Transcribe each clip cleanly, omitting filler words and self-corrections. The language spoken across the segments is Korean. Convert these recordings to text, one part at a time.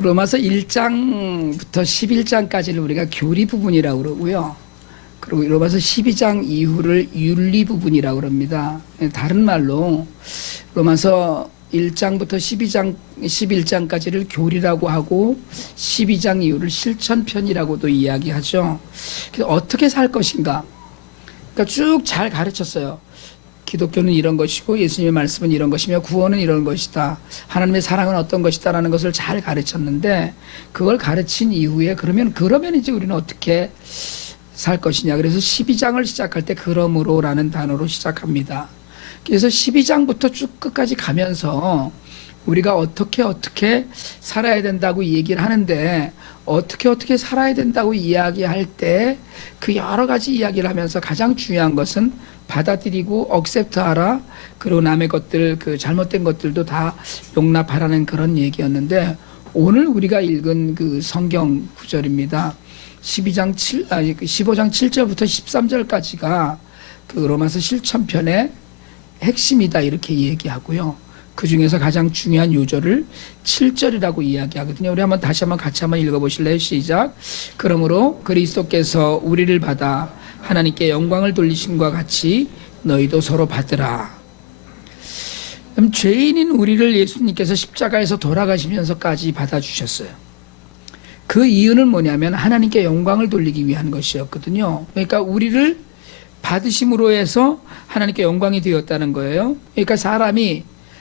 로마서 1장부터 11장까지를 우리가 교리 부분이라고 그러고요. 그리고 로마서 12장 이후를 윤리 부분이라고 그럽니다. 다른 말로 로마서 1장부터 11장까지를 교리라고 하고 12장 이후를 실천편이라고도 이야기하죠. 그래서 어떻게 살 것인가? 그러니까 쭉 잘 가르쳤어요. 기독교는 이런 것이고 예수님의 말씀은 이런 것이며 구원은 이런 것이다. 하나님의 사랑은 어떤 것이다 라는 것을 잘 가르쳤는데 그걸 가르친 이후에 그러면 이제 우리는 어떻게 살 것이냐. 그래서 12장을 시작할 때 그러므로 라는 단어로 시작합니다. 그래서 12장부터 쭉 끝까지 가면서 우리가 어떻게 살아야 된다고 얘기를 하는데 어떻게 살아야 된다고 이야기할 때 그 여러 가지 이야기를 하면서 가장 중요한 것은 받아들이고 억셉트하라. 그리고 남의 것들, 그 잘못된 것들도 다 용납하라는 그런 얘기였는데 오늘 우리가 읽은 그 성경 구절입니다. 15장 7절부터 13절까지가 그 로마서 실천편의 핵심이다 이렇게 얘기하고요. 그 중에서 가장 중요한 요절을 7절이라고 이야기하거든요. 우리 같이 한번 읽어보실래요? 시작. 그러므로 그리스도께서 우리를 받아 하나님께 영광을 돌리심과 같이 너희도 서로 받으라. 그럼 죄인인 우리를 예수님께서 십자가에서 돌아가시면서까지 받아주셨어요. 그 이유는 뭐냐면 하나님께 영광을 돌리기 위한 것이었거든요. 그러니까 우리를 받으심으로 해서 하나님께 영광이 되었다는 거예요. 그러니까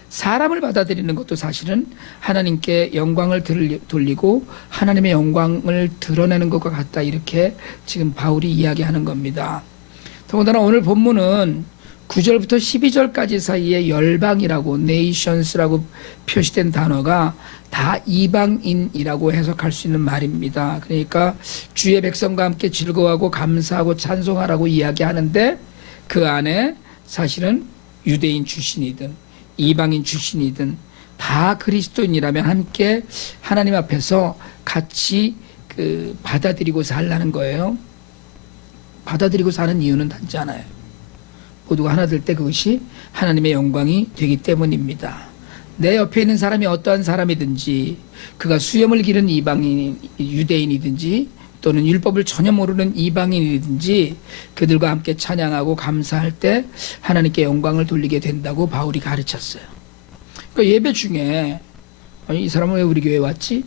사람을 받아들이는 것도 사실은 하나님께 영광을 돌리고 하나님의 영광을 드러내는 것과 같다. 이렇게 지금 바울이 이야기하는 겁니다. 더군다나 오늘 본문은 9절부터 12절까지 사이에 열방이라고 nations라고 표시된 단어가 다 이방인이라고 해석할 수 있는 말입니다. 그러니까 주의 백성과 함께 즐거워하고 감사하고 찬송하라고 이야기하는데 그 안에 사실은 유대인 출신이든 이방인 출신이든 다 그리스도인이라면 함께 하나님 앞에서 같이 받아들이고 살라는 거예요. 받아들이고 사는 이유는 단지 하나예요. 모두가 하나 될 때 그것이 하나님의 영광이 되기 때문입니다. 내 옆에 있는 사람이 어떠한 사람이든지 그가 수염을 기른 이방인, 유대인이든지 또는 율법을 전혀 모르는 이방인이든지 그들과 함께 찬양하고 감사할 때 하나님께 영광을 돌리게 된다고 바울이 가르쳤어요. 그러니까 예배 중에 아니, 이 사람은 왜 우리 교회에 왔지?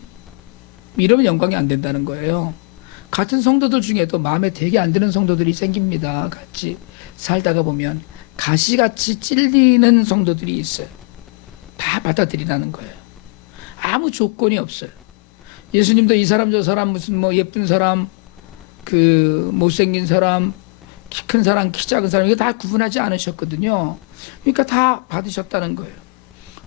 이러면 영광이 안 된다는 거예요. 같은 성도들 중에도 마음에 되게 안 드는 성도들이 생깁니다. 같이 살다가 보면 가시같이 찔리는 성도들이 있어요. 다 받아들이라는 거예요. 아무 조건이 없어요. 예수님도 이 사람 저 사람 무슨 뭐 예쁜 사람 그 못생긴 사람 키 큰 사람 키 작은 사람 이거 다 구분하지 않으셨거든요. 그러니까 다 받으셨다는 거예요.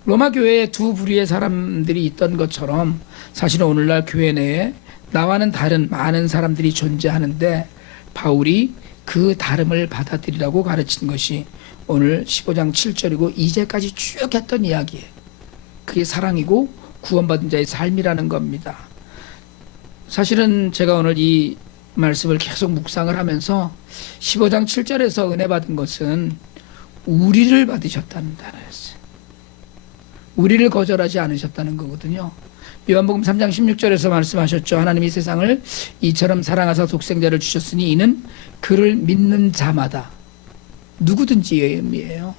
로마 교회에 두 부류의 사람들이 있던 것처럼 사실은 오늘날 교회 내에 나와는 다른 많은 사람들이 존재하는데 바울이 그 다름을 받아들이라고 가르친 것이 오늘 15장 7절이고 이제까지 쭉 했던 이야기예요. 그게 사랑이고 구원받은 자의 삶이라는 겁니다. 사실은 제가 오늘 이 말씀을 계속 묵상을 하면서 15장 7절에서 은혜 받은 것은 우리를 받으셨다는 단어였어요. 우리를 거절하지 않으셨다는 거거든요. 요한복음 3장 16절에서 말씀하셨죠. 하나님이 세상을 이처럼 사랑하사 독생자를 주셨으니 이는 그를 믿는 자마다 누구든지의 의미예요.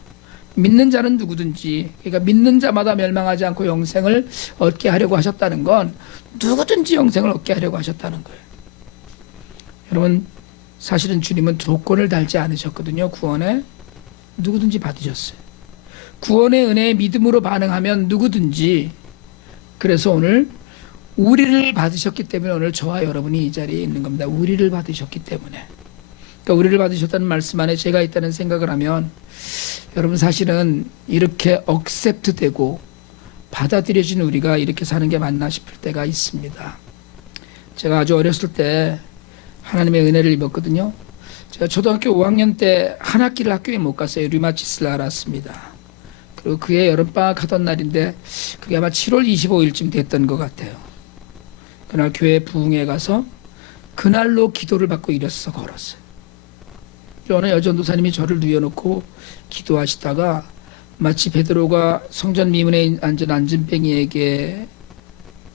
믿는 자는 누구든지, 그러니까 믿는 자마다 멸망하지 않고 영생을 얻게 하려고 하셨다는 건 누구든지 영생을 얻게 하려고 하셨다는 거예요. 여러분 사실은 주님은 조건을 달지 않으셨거든요. 구원에 누구든지 받으셨어요. 구원의 은혜에 믿음으로 반응하면 누구든지. 그래서 오늘 우리를 받으셨기 때문에 오늘 저와 여러분이 이 자리에 있는 겁니다. 우리를 받으셨기 때문에. 그러니까 우리를 받으셨다는 말씀 안에 제가 있다는 생각을 하면 여러분 사실은 이렇게 억셉트되고 받아들여진 우리가 이렇게 사는 게 맞나 싶을 때가 있습니다. 제가 아주 어렸을 때 하나님의 은혜를 입었거든요. 제가 초등학교 5학년 때 한 학기를 학교에 못 갔어요. 류마티스를 앓았습니다. 그리고 그해 여름방학 하던 날인데 그게 아마 7월 25일쯤 됐던 것 같아요. 그날 교회 부흥회 가서 그날로 기도를 받고 일어서서 걸었어요. 어느 여전도사님이 저를 누워놓고 기도하시다가 마치 베드로가 성전 미문에 앉은 안진뱅이에게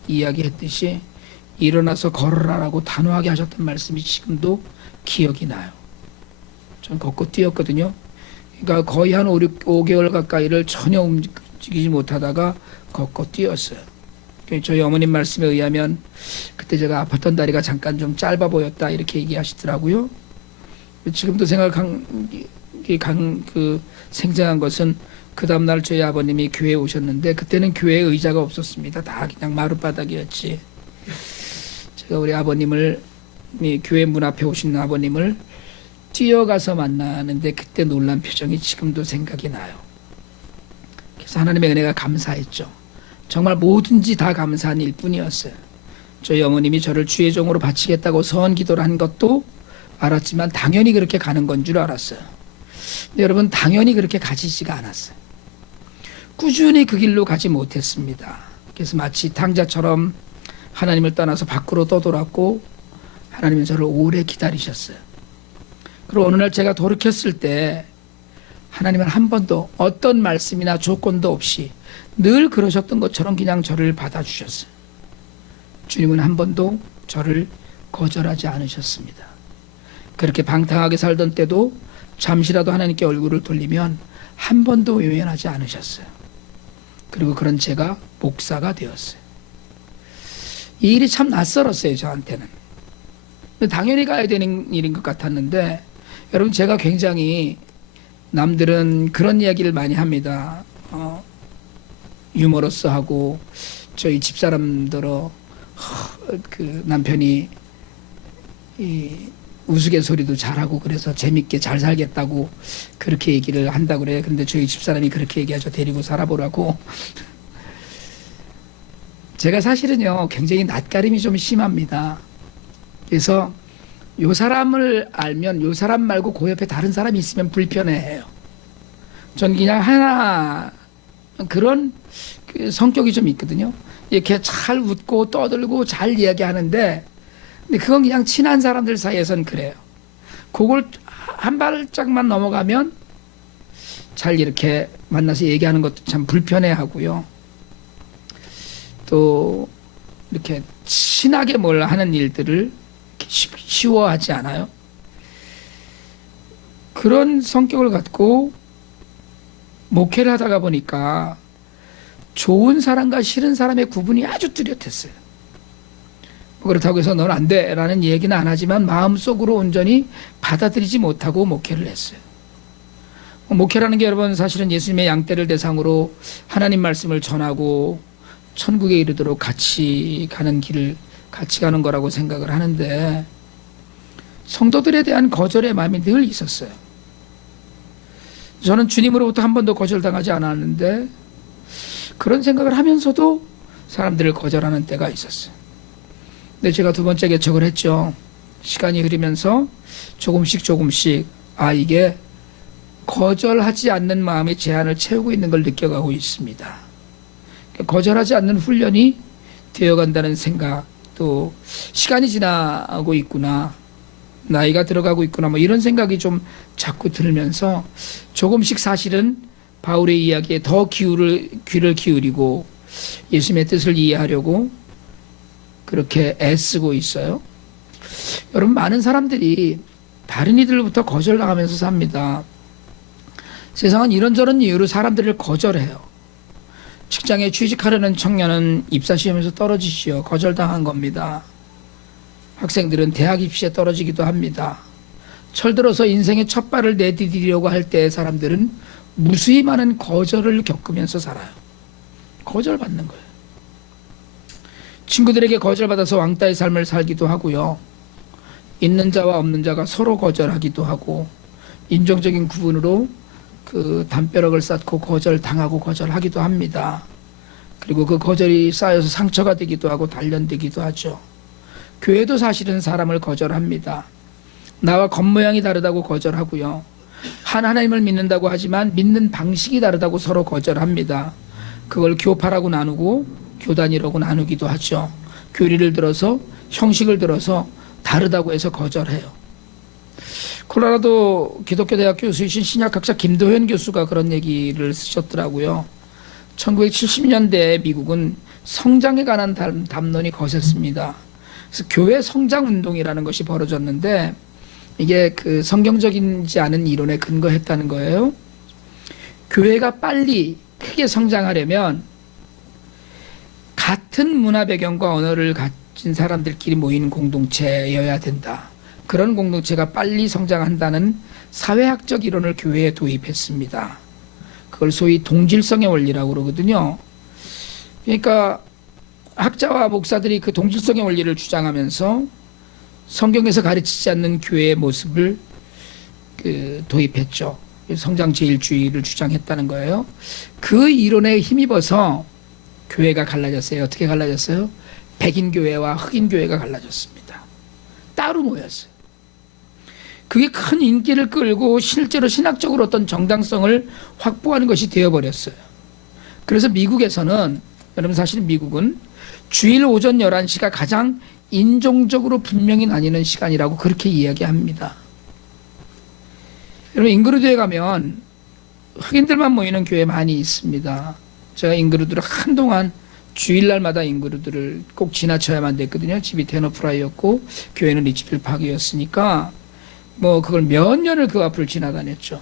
이야기했듯이 일어나서 걸어라라고 단호하게 하셨던 말씀이 지금도 기억이 나요. 전 걷고 뛰었거든요. 그러니까 거의 한 5개월 가까이를 전혀 움직이지 못하다가 걷고 뛰었어요. 저희 어머님 말씀에 의하면 그때 제가 아팠던 다리가 잠깐 좀 짧아 보였다 이렇게 얘기하시더라고요. 지금도 생생한 것은 그 다음날 저희 아버님이 교회에 오셨는데 그때는 교회에 의자가 없었습니다. 다 그냥 마룻바닥이었지. 제가 우리 아버님을 교회 문 앞에 오신 아버님을 뛰어가서 만나는데 그때 놀란 표정이 지금도 생각이 나요. 그래서 하나님의 은혜가 감사했죠. 정말 뭐든지 다 감사한 일뿐이었어요. 저희 어머님이 저를 주의 종으로 바치겠다고 서원 기도를 한 것도 알았지만 당연히 그렇게 가는 건 줄 알았어요. 근데 여러분 당연히 그렇게 가지지가 않았어요. 꾸준히 그 길로 가지 못했습니다. 그래서 마치 탕자처럼 하나님을 떠나서 밖으로 떠돌았고 하나님은 저를 오래 기다리셨어요. 그리고 어느 날 제가 돌이켰을 때 하나님은 한 번도 어떤 말씀이나 조건도 없이 늘 그러셨던 것처럼 그냥 저를 받아주셨어요. 주님은 한 번도 저를 거절하지 않으셨습니다. 그렇게 방탕하게 살던 때도 잠시라도 하나님께 얼굴을 돌리면 한 번도 외면하지 않으셨어요. 그리고 그런 제가 목사가 되었어요. 이 일이 참 낯설었어요, 저한테는. 당연히 가야 되는 일인 것 같았는데 여러분 제가 굉장히 남들은 그런 이야기를 많이 합니다. 유머러스 하고 저희 집사람들어 그 남편이 이 우스갯소리도 잘하고 그래서 재밌게 잘 살겠다고 그렇게 얘기를 한다고 그래요. 근데 저희 집사람이 그렇게 얘기하죠. 데리고 살아보라고. 제가 사실은요 굉장히 낯가림이 좀 심합니다. 그래서 요 사람을 알면 요 사람 말고 그 옆에 다른 사람이 있으면 불편해해요. 전 그냥 하나 그런 그 성격이 좀 있거든요. 이렇게 잘 웃고 떠들고 잘 이야기하는데 근데 그건 그냥 친한 사람들 사이에선 그래요. 그걸 한 발짝만 넘어가면 잘 이렇게 만나서 얘기하는 것도 참 불편해하고요. 또 이렇게 친하게 뭘 하는 일들을 쉬워하지 않아요. 그런 성격을 갖고 목회를 하다가 보니까 좋은 사람과 싫은 사람의 구분이 아주 뚜렷했어요. 그렇다고 해서 넌 안 돼 라는 얘기는 안 하지만 마음속으로 온전히 받아들이지 못하고 목회를 했어요. 목회라는 게 여러분 사실은 예수님의 양떼를 대상으로 하나님 말씀을 전하고 천국에 이르도록 같이 가는 길을 같이 가는 거라고 생각을 하는데 성도들에 대한 거절의 마음이 늘 있었어요. 저는 주님으로부터 한 번도 거절당하지 않았는데 그런 생각을 하면서도 사람들을 거절하는 때가 있었어요. 근데 제가 두 번째 개척을 했죠. 시간이 흐르면서 조금씩 이게 거절하지 않는 마음의 제한을 채우고 있는 걸 느껴가고 있습니다. 거절하지 않는 훈련이 되어간다는 생각, 또 시간이 지나고 있구나, 나이가 들어가고 있구나, 뭐 이런 생각이 좀 자꾸 들면서 조금씩 사실은 바울의 이야기에 더 귀를 기울이고 예수님의 뜻을 이해하려고 그렇게 애쓰고 있어요. 여러분 많은 사람들이 다른 이들로부터 거절당하면서 삽니다. 세상은 이런저런 이유로 사람들을 거절해요. 직장에 취직하려는 청년은 입사시험에서 떨어지시오. 거절당한 겁니다. 학생들은 대학 입시에 떨어지기도 합니다. 철들어서 인생의 첫 발을 내디디려고 할 때 사람들은 무수히 많은 거절을 겪으면서 살아요. 거절받는 거예요. 친구들에게 거절받아서 왕따의 삶을 살기도 하고요. 있는 자와 없는 자가 서로 거절하기도 하고 인종적인 구분으로 그 담벼락을 쌓고 거절당하고 거절하기도 합니다. 그리고 그 거절이 쌓여서 상처가 되기도 하고 단련되기도 하죠. 교회도 사실은 사람을 거절합니다. 나와 겉모양이 다르다고 거절하고요. 하나님을 믿는다고 하지만 믿는 방식이 다르다고 서로 거절합니다. 그걸 교파라고 나누고 교단이라고 나누기도 하죠. 교리를 들어서 형식을 들어서 다르다고 해서 거절해요. 콜로라도 기독교대학 교수이신 신약학자 김도현 교수가 그런 얘기를 쓰셨더라고요. 1970년대 미국은 성장에 관한 담론이 거셌습니다. 그래서 교회 성장 운동이라는 것이 벌어졌는데 이게 그 성경적이지 않은 이론에 근거했다는 거예요. 교회가 빨리 크게 성장하려면 같은 문화 배경과 언어를 가진 사람들끼리 모이는 공동체여야 된다. 그런 공동체가 빨리 성장한다는 사회학적 이론을 교회에 도입했습니다. 그걸 소위 동질성의 원리라고 그러거든요. 그러니까 학자와 목사들이 그 동질성의 원리를 주장하면서 성경에서 가르치지 않는 교회의 모습을 도입했죠. 성장제일주의를 주장했다는 거예요. 그 이론에 힘입어서 교회가 갈라졌어요. 어떻게 갈라졌어요? 백인 교회와 흑인 교회가 갈라졌습니다. 따로 모였어요. 그게 큰 인기를 끌고 실제로 신학적으로 어떤 정당성을 확보하는 것이 되어버렸어요. 그래서 미국에서는, 여러분 사실 미국은 주일 오전 11시가 가장 인종적으로 분명히 나뉘는 시간이라고 그렇게 이야기합니다. 여러분 잉그루드에 가면 흑인들만 모이는 교회 많이 있습니다. 제가 잉그루드를 한동안 주일날마다 잉그루드를 꼭 지나쳐야만 됐거든요. 집이 테너프라이였고 교회는 리치필 파크였으니까 뭐 그걸 몇 년을 그 앞을 지나다녔죠.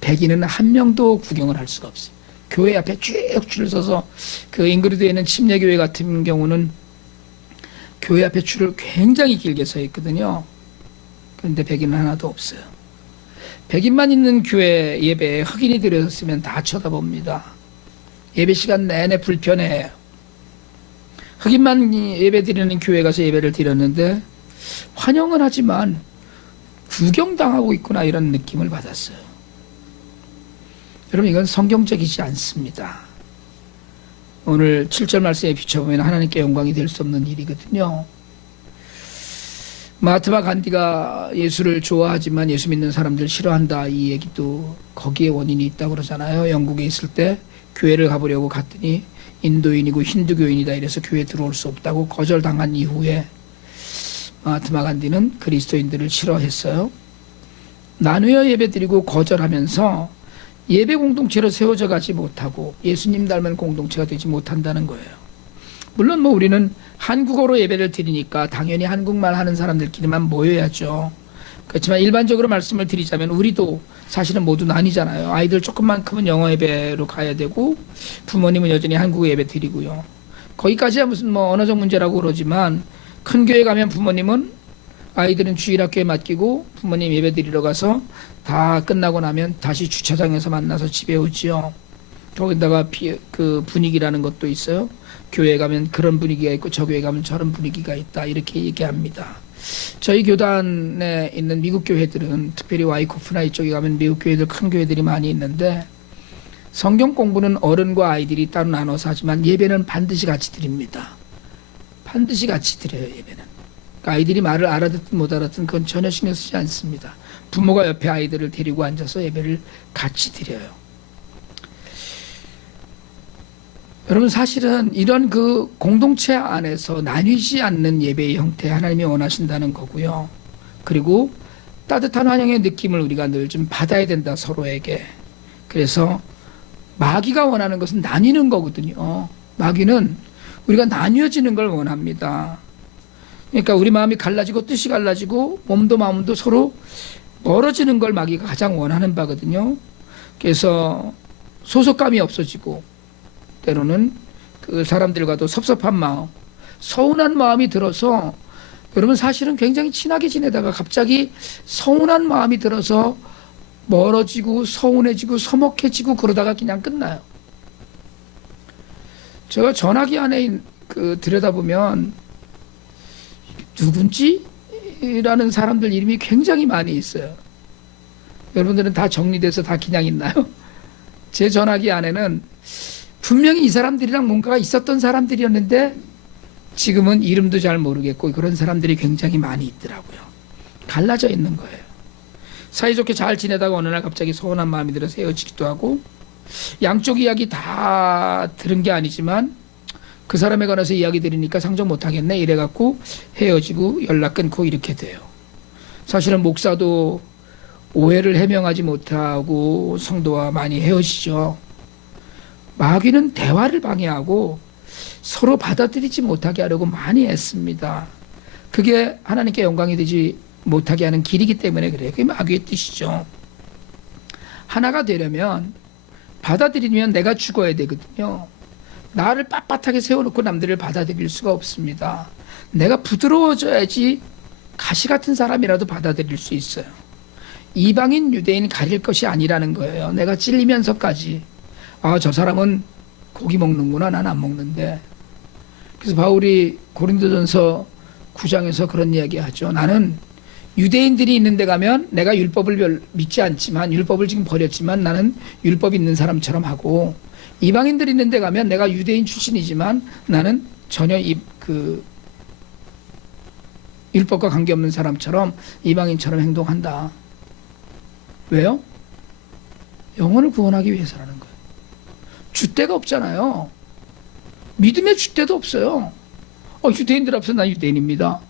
백인은 한 명도 구경을 할 수가 없어요. 교회 앞에 쭉 줄 서서, 그 잉그리드에 있는 침례교회 같은 경우는 교회 앞에 줄을 굉장히 길게 서 있거든요. 그런데 백인은 하나도 없어요. 백인만 있는 교회 예배에 흑인이 들어섰으면 다 쳐다봅니다. 예배 시간 내내 불편해요. 흑인만 예배 드리는 교회 가서 예배를 드렸는데 환영은 하지만 구경당하고 있구나 이런 느낌을 받았어요. 여러분 이건 성경적이지 않습니다. 오늘 7절 말씀에 비춰보면 하나님께 영광이 될 수 없는 일이거든요. 마하트마 간디가 예수를 좋아하지만 예수 믿는 사람들 싫어한다, 이 얘기도 거기에 원인이 있다고 그러잖아요. 영국에 있을 때 교회를 가보려고 갔더니 인도인이고 힌두교인이다 이래서 교회에 들어올 수 없다고 거절당한 이후에 마하트마 간디는 그리스도인들을 싫어했어요. 나누어 예배드리고 거절하면서 예배 공동체로 세워져 가지 못하고 예수님 닮은 공동체가 되지 못한다는 거예요. 물론 뭐 우리는 한국어로 예배를 드리니까 당연히 한국말 하는 사람들끼리만 모여야죠. 그렇지만 일반적으로 말씀을 드리자면 우리도 사실은 모두 나뉘잖아요. 아이들 조금만 크면 영어 예배로 가야 되고 부모님은 여전히 한국어 예배 드리고요. 거기까지야 무슨 뭐 언어적 문제라고 그러지만 큰 교회 가면 부모님은 아이들은 주일학교에 맡기고 부모님 예배 드리러 가서 다 끝나고 나면 다시 주차장에서 만나서 집에 오지요. 거기다가 그 분위기라는 것도 있어요. 교회 가면 그런 분위기가 있고 저 교회 가면 저런 분위기가 있다 이렇게 얘기합니다. 저희 교단에 있는 미국 교회들은 특별히 와이코프나 이쪽에 가면 미국 교회들 큰 교회들이 많이 있는데 성경 공부는 어른과 아이들이 따로 나눠서 하지만 예배는 반드시 같이 드립니다. 반드시 같이 드려요. 예배는. 그러니까 아이들이 말을 알아듣든 못 알아듣든 그건 전혀 신경 쓰지 않습니다. 부모가 옆에 아이들을 데리고 앉아서 예배를 같이 드려요. 여러분 사실은 이런 그 공동체 안에서 나뉘지 않는 예배의 형태 하나님이 원하신다는 거고요. 그리고 따뜻한 환영의 느낌을 우리가 늘 좀 받아야 된다 서로에게. 그래서 마귀가 원하는 것은 나뉘는 거거든요. 마귀는 우리가 나뉘어지는 걸 원합니다. 그러니까 우리 마음이 갈라지고 뜻이 갈라지고 몸도 마음도 서로 멀어지는 걸 마귀가 가장 원하는 바거든요. 그래서 소속감이 없어지고 때로는 그 사람들과도 섭섭한 마음, 서운한 마음이 들어서 여러분 사실은 굉장히 친하게 지내다가 갑자기 서운한 마음이 들어서 멀어지고 서운해지고 서먹해지고 그러다가 그냥 끝나요. 제가 전화기 안에 들여다보면 누군지? 라는 사람들 이름이 굉장히 많이 있어요. 여러분들은 다 정리돼서 다 그냥 있나요? 제 전화기 안에는 분명히 이 사람들이랑 뭔가가 있었던 사람들이었는데 지금은 이름도 잘 모르겠고 그런 사람들이 굉장히 많이 있더라고요. 갈라져 있는 거예요. 사이좋게 잘 지내다가 어느 날 갑자기 서운한 마음이 들어서 헤어지기도 하고 양쪽 이야기 다 들은 게 아니지만 그 사람에 관해서 이야기 들으니까 상정 못하겠네 이래갖고 헤어지고 연락 끊고 이렇게 돼요. 사실은 목사도 오해를 해명하지 못하고 성도와 많이 헤어지죠. 마귀는 대화를 방해하고 서로 받아들이지 못하게 하려고 많이 애씁니다. 그게 하나님께 영광이 되지 못하게 하는 길이기 때문에 그래요. 그게 마귀의 뜻이죠. 하나가 되려면 받아들이면 내가 죽어야 되거든요. 나를 빳빳하게 세워놓고 남들을 받아들일 수가 없습니다. 내가 부드러워져야지 가시 같은 사람이라도 받아들일 수 있어요. 이방인 유대인 가릴 것이 아니라는 거예요. 내가 찔리면서까지 저 사람은 고기 먹는구나, 난 안 먹는데. 그래서 바울이 고린도전서 9장에서 그런 이야기 하죠. 나는 유대인들이 있는 데 가면 내가 율법을 믿지 않지만, 율법을 지금 버렸지만 나는 율법 있는 사람처럼 하고, 이방인들이 있는 데 가면 내가 유대인 출신이지만 나는 전혀 율법과 관계없는 사람처럼 이방인처럼 행동한다. 왜요? 영혼을 구원하기 위해서라는 거예요. 줏대가 없잖아요. 믿음의 줏대도 없어요. 유대인들 앞에서 난 유대인입니다.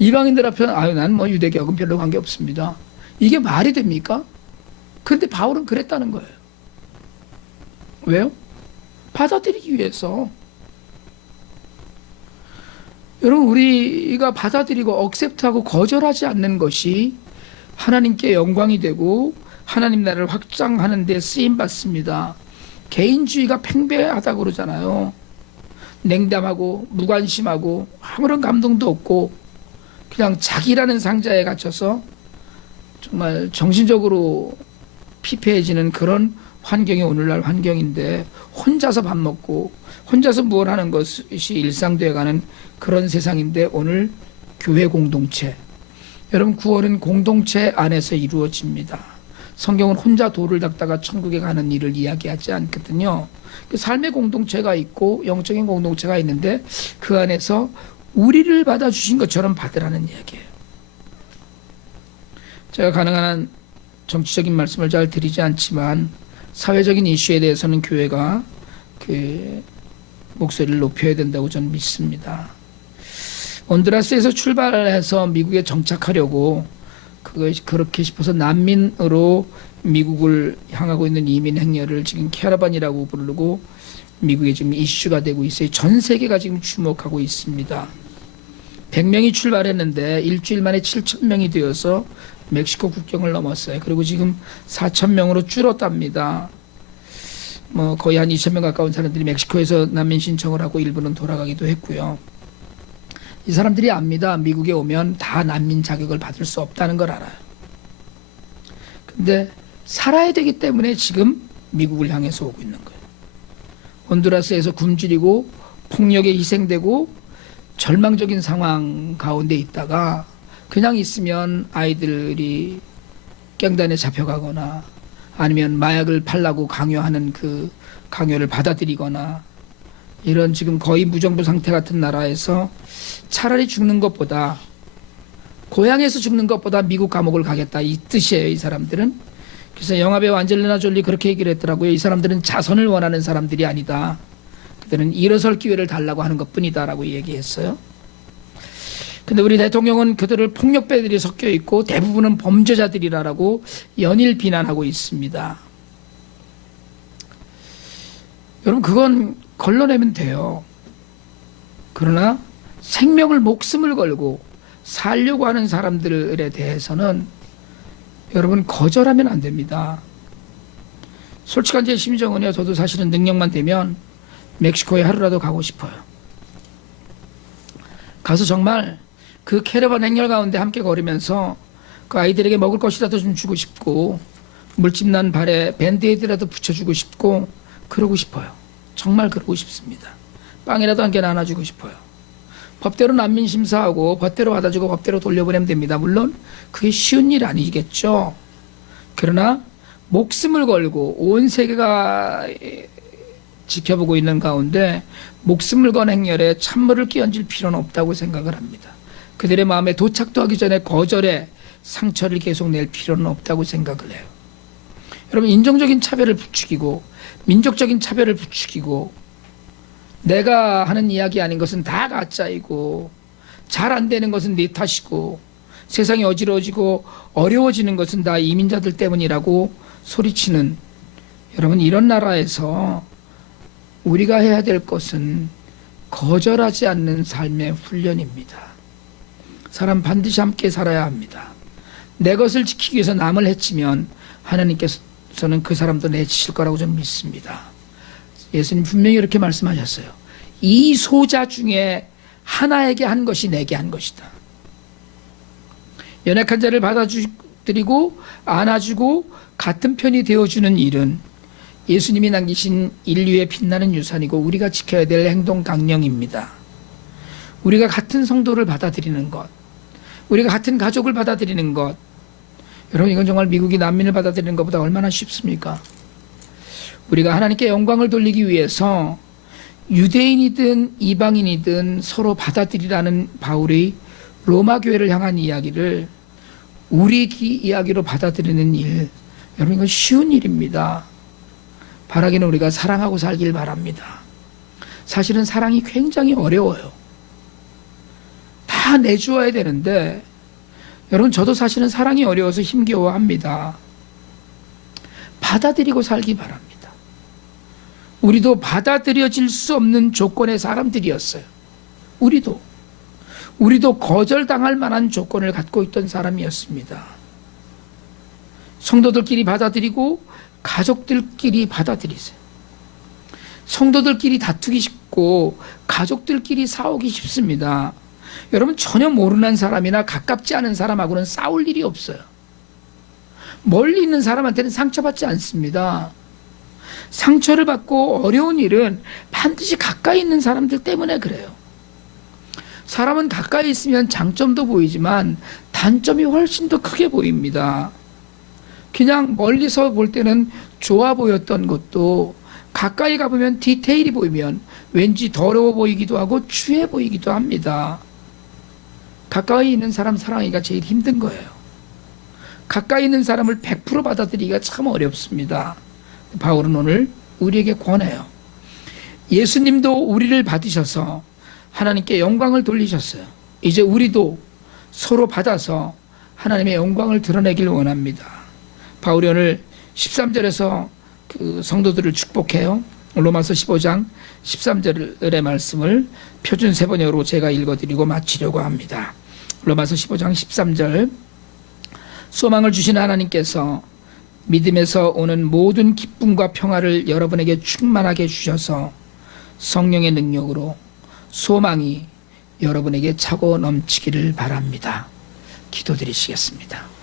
이방인들 앞에는 난 뭐 유대교하고는 별로 관계없습니다. 이게 말이 됩니까? 그런데 바울은 그랬다는 거예요. 왜요? 받아들이기 위해서. 여러분, 우리가 받아들이고 억셉트하고 거절하지 않는 것이 하나님께 영광이 되고 하나님 나라를 확장하는 데 쓰임받습니다. 개인주의가 팽배하다고 그러잖아요. 냉담하고 무관심하고 아무런 감동도 없고 그냥 자기라는 상자에 gat혀서 정말 정신적으로 피폐해지는 그런 환경이 오늘날 환경인데, 혼자서 밥 먹고 혼자서 무엇 하는 것이 일상되어가는 그런 세상인데, 오늘 교회 공동체, 여러분 구원은 공동체 안에서 이루어집니다. 성경은 혼자 돌을 닦다가 천국에 가는 일을 이야기하지 않거든요. 삶의 공동체가 있고 영적인 공동체가 있는데 그 안에서 우리를 받아주신 것처럼 받으라는 이야기예요. 제가 가능한 한 정치적인 말씀을 잘 드리지 않지만 사회적인 이슈에 대해서는 교회가 그 목소리를 높여야 된다고 저는 믿습니다. 온두라스에서 출발해서 미국에 정착하려고 그렇게 싶어서 난민으로 미국을 향하고 있는 이민 행렬을 지금 캐러반이라고 부르고 미국에 지금 이슈가 되고 있어요. 전 세계가 지금 주목하고 있습니다. 100명이 출발했는데 일주일 만에 7,000명이 되어서 멕시코 국경을 넘었어요. 그리고 지금 4,000명으로 줄었답니다. 거의 한 2,000명 가까운 사람들이 멕시코에서 난민 신청을 하고 일부는 돌아가기도 했고요. 이 사람들이 압니다. 미국에 오면 다 난민 자격을 받을 수 없다는 걸 알아요. 근데 살아야 되기 때문에 지금 미국을 향해서 오고 있는 거예요. 온두라스에서 굶주리고 폭력에 희생되고 절망적인 상황 가운데 있다가 그냥 있으면 아이들이 갱단에 잡혀가거나 아니면 마약을 팔라고 강요하는 그 강요를 받아들이거나, 이런 지금 거의 무정부 상태 같은 나라에서 차라리 죽는 것보다, 고향에서 죽는 것보다 미국 감옥을 가겠다, 이 뜻이에요, 이 사람들은. 그래서 영화배우 안젤리나 졸리 그렇게 얘기를 했더라고요. 이 사람들은 자선을 원하는 사람들이 아니다. 그들은 일어설 기회를 달라고 하는 것뿐이다라고 얘기했어요. 근데 우리 대통령은 그들을 폭력배들이 섞여 있고 대부분은 범죄자들이라고 연일 비난하고 있습니다. 여러분, 그건 걸러내면 돼요. 그러나 생명을, 목숨을 걸고 살려고 하는 사람들에 대해서는 여러분 거절하면 안 됩니다. 솔직한 제 심정은요, 저도 사실은 능력만 되면 멕시코에 하루라도 가고 싶어요. 가서 정말 그 캐러반 행렬 가운데 함께 걸으면서 그 아이들에게 먹을 것이라도 좀 주고 싶고, 물집난 발에 밴드에이드라도 붙여주고 싶고, 그러고 싶어요. 정말 그러고 싶습니다. 빵이라도 한 개 나눠주고 싶어요. 법대로 난민 심사하고 법대로 받아주고 법대로 돌려보내면 됩니다. 물론 그게 쉬운 일 아니겠죠. 그러나 목숨을 걸고 온 세계가 지켜보고 있는 가운데 목숨을 건 행렬에 찬물을 끼얹을 필요는 없다고 생각을 합니다. 그들의 마음에 도착도 하기 전에 거절에 상처를 계속 낼 필요는 없다고 생각을 해요. 여러분, 인종적인 차별을 부추기고 민족적인 차별을 부추기고 내가 하는 이야기 아닌 것은 다 가짜이고 잘 안 되는 것은 네 탓이고 세상이 어지러워지고 어려워지는 것은 다 이민자들 때문이라고 소리치는, 여러분, 이런 나라에서 우리가 해야 될 것은 거절하지 않는 삶의 훈련입니다. 사람 반드시 함께 살아야 합니다. 내 것을 지키기 위해서 남을 해치면 하나님께서는 그 사람도 내치실 거라고 저는 믿습니다. 예수님 분명히 이렇게 말씀하셨어요. 이 소자 중에 하나에게 한 것이 내게 한 것이다. 연약한 자를 받아들이고 안아주고 같은 편이 되어주는 일은 예수님이 남기신 인류의 빛나는 유산이고 우리가 지켜야 될 행동 강령입니다. 우리가 같은 성도를 받아들이는 것, 우리가 같은 가족을 받아들이는 것, 여러분 이건 정말 미국이 난민을 받아들이는 것보다 얼마나 쉽습니까? 우리가 하나님께 영광을 돌리기 위해서 유대인이든 이방인이든 서로 받아들이라는 바울의 로마 교회를 향한 이야기를 우리 이야기로 받아들이는 일, 여러분 이건 쉬운 일입니다. 바라기는 우리가 사랑하고 살길 바랍니다. 사실은 사랑이 굉장히 어려워요. 다 내주어야 되는데 여러분 저도 사실은 사랑이 어려워서 힘겨워합니다. 받아들이고 살기 바랍니다. 우리도 받아들여질 수 없는 조건의 사람들이었어요. 우리도 거절당할 만한 조건을 갖고 있던 사람이었습니다. 성도들끼리 받아들이고 가족들끼리 받아들이세요. 성도들끼리 다투기 쉽고 가족들끼리 싸우기 쉽습니다. 여러분 전혀 모르는 사람이나 가깝지 않은 사람하고는 싸울 일이 없어요. 멀리 있는 사람한테는 상처받지 않습니다. 상처를 받고 어려운 일은 반드시 가까이 있는 사람들 때문에 그래요. 사람은 가까이 있으면 장점도 보이지만 단점이 훨씬 더 크게 보입니다. 그냥 멀리서 볼 때는 좋아 보였던 것도 가까이 가보면 디테일이 보이면 왠지 더러워 보이기도 하고 추해 보이기도 합니다. 가까이 있는 사람 사랑하기가 제일 힘든 거예요. 가까이 있는 사람을 100% 받아들이기가 참 어렵습니다. 바울은 오늘 우리에게 권해요. 예수님도 우리를 받으셔서 하나님께 영광을 돌리셨어요. 이제 우리도 서로 받아서 하나님의 영광을 드러내길 원합니다. 바울이 오늘 13절에서 그 성도들을 축복해요. 로마서 15장 13절의 말씀을 표준 세번역으로 제가 읽어드리고 마치려고 합니다. 로마서 15장 13절, 소망을 주신 하나님께서 믿음에서 오는 모든 기쁨과 평화를 여러분에게 충만하게 주셔서 성령의 능력으로 소망이 여러분에게 차고 넘치기를 바랍니다. 기도드리시겠습니다.